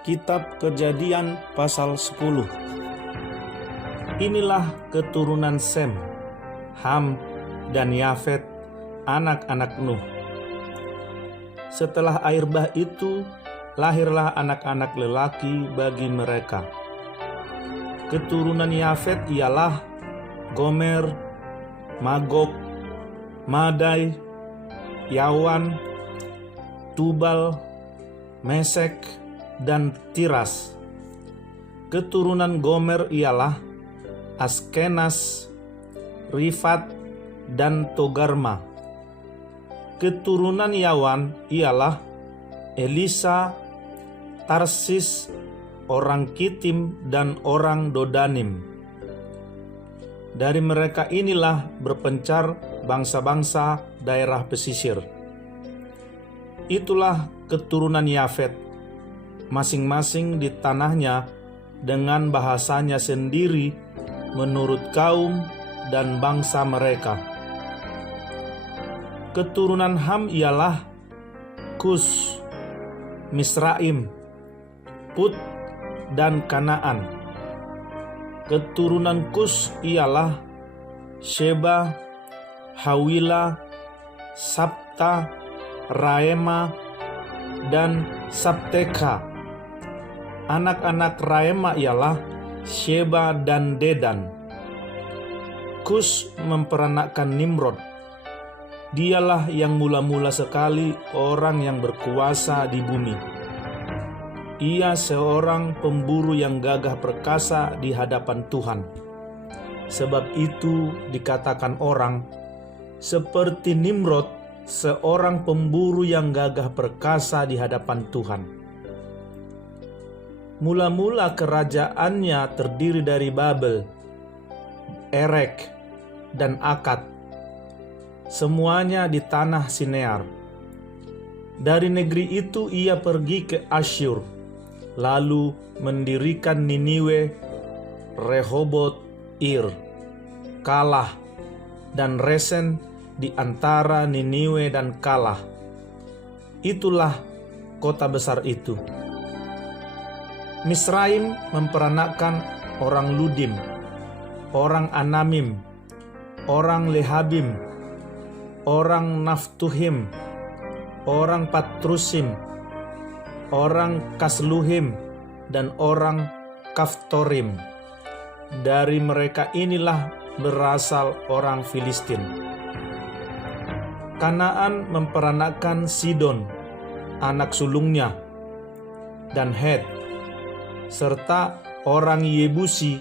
Kitab Kejadian pasal 10. Inilah keturunan Sem, Ham, dan Yafet, anak-anak Nuh. Setelah air bah itu, lahirlah anak-anak lelaki bagi mereka. Keturunan Yafet ialah Gomer, Magog, Madai, Yawan, Tubal, Mesek, dan Tiras. Keturunan Gomer ialah Askenas, Rifat, dan Togarma. Keturunan Yawan ialah Elisa, Tarsis, orang Kitim, dan orang Dodanim. Dari mereka inilah berpencar bangsa-bangsa daerah pesisir. Itulah keturunan Yafet, masing-masing di tanahnya dengan bahasanya sendiri menurut kaum dan bangsa mereka. Keturunan Ham ialah Kus, Misraim, Put, dan Kanaan. Keturunan Kus ialah Sheba, Hawila, Sabta, Raema, dan Sabteka. Anak-anak Raema ialah Sheba dan Dedan. Kus memperanakkan Nimrod. Dialah yang mula-mula sekali orang yang berkuasa di bumi. Ia seorang pemburu yang gagah perkasa di hadapan Tuhan. Sebab itu dikatakan orang, seperti Nimrod, seorang pemburu yang gagah perkasa di hadapan Tuhan. Mula-mula kerajaannya terdiri dari Babel, Erek, dan Akad. Semuanya di tanah Sinear. Dari negeri itu ia pergi ke Asyur, lalu mendirikan Niniwe, Rehoboth, Ir, Kalah, dan Resen di antara Niniwe dan Kalah. Itulah kota besar itu. Misraim memperanakkan orang Ludim, orang Anamim, orang Lehabim, orang Naftuhim, orang Patrusim, orang Kasluhim, dan orang Kaftorim. Dari mereka inilah berasal orang Filistin. Kanaan memperanakkan Sidon, anak sulungnya, dan Het, serta orang Yebusi,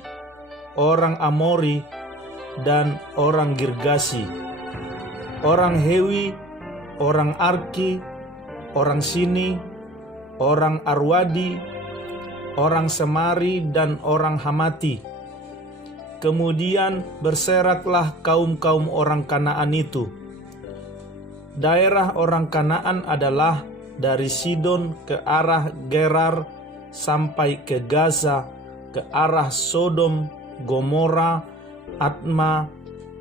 orang Amori, dan orang Girgasi, orang Hewi, orang Arki, orang Sini, orang Arwadi, orang Semari, dan orang Hamati. Kemudian berseraklah kaum-kaum orang Kanaan itu. Daerah orang Kanaan adalah dari Sidon ke arah Gerar sampai ke Gaza, ke arah Sodom, Gomora, Atma,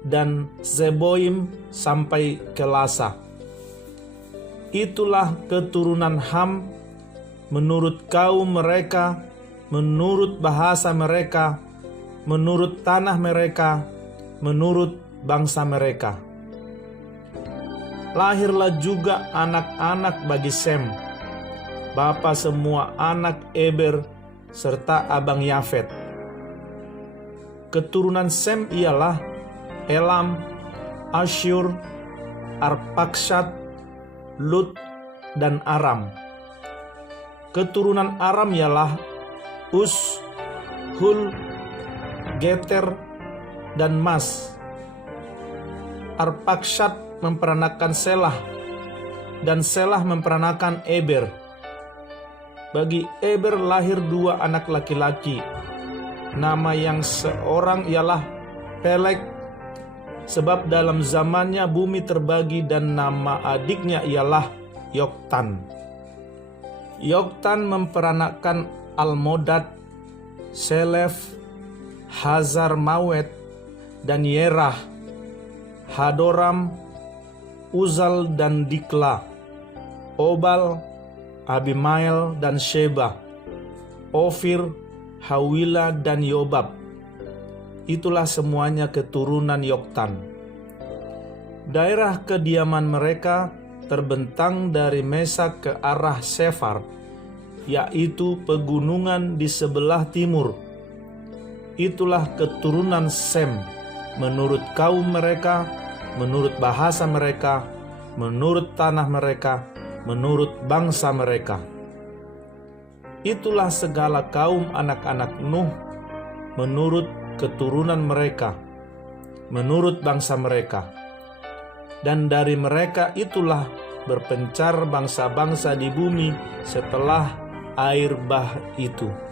dan Zeboim sampai ke Lasa. Itulah keturunan Ham menurut kaum mereka, menurut bahasa mereka, menurut tanah mereka, menurut bangsa mereka. Lahirlah juga anak-anak bagi Sem, bapa semua anak Eber, serta abang Yafet. Keturunan Sem ialah Elam, Asyur, Arpaksad, Lut, dan Aram. Keturunan Aram ialah Us, Hul, Geter, dan Mas. Arpaksad memperanakkan Selah, dan Selah memperanakkan Eber. Bagi Eber lahir 2 anak laki-laki. Nama yang seorang ialah Pelek, sebab dalam zamannya bumi terbagi, dan nama adiknya ialah Yoktan. Yoktan memperanakkan Almodad, Selef, Hazar Mawet, dan Yerah, Hadoram, Uzal, dan Dikla, Obal, Abimael, dan Sheba. Ofir, Hawila, dan Yobab. Itulah semuanya keturunan Yoktan. Daerah kediaman mereka terbentang dari Mesak ke arah Sefar, yaitu pegunungan di sebelah timur. Itulah keturunan Sem, menurut kaum mereka, menurut bahasa mereka, menurut tanah mereka, menurut bangsa mereka. Itulah segala kaum anak-anak Nuh, menurut keturunan mereka, menurut bangsa mereka. Dan dari mereka itulah berpencar bangsa-bangsa di bumi setelah air bah itu.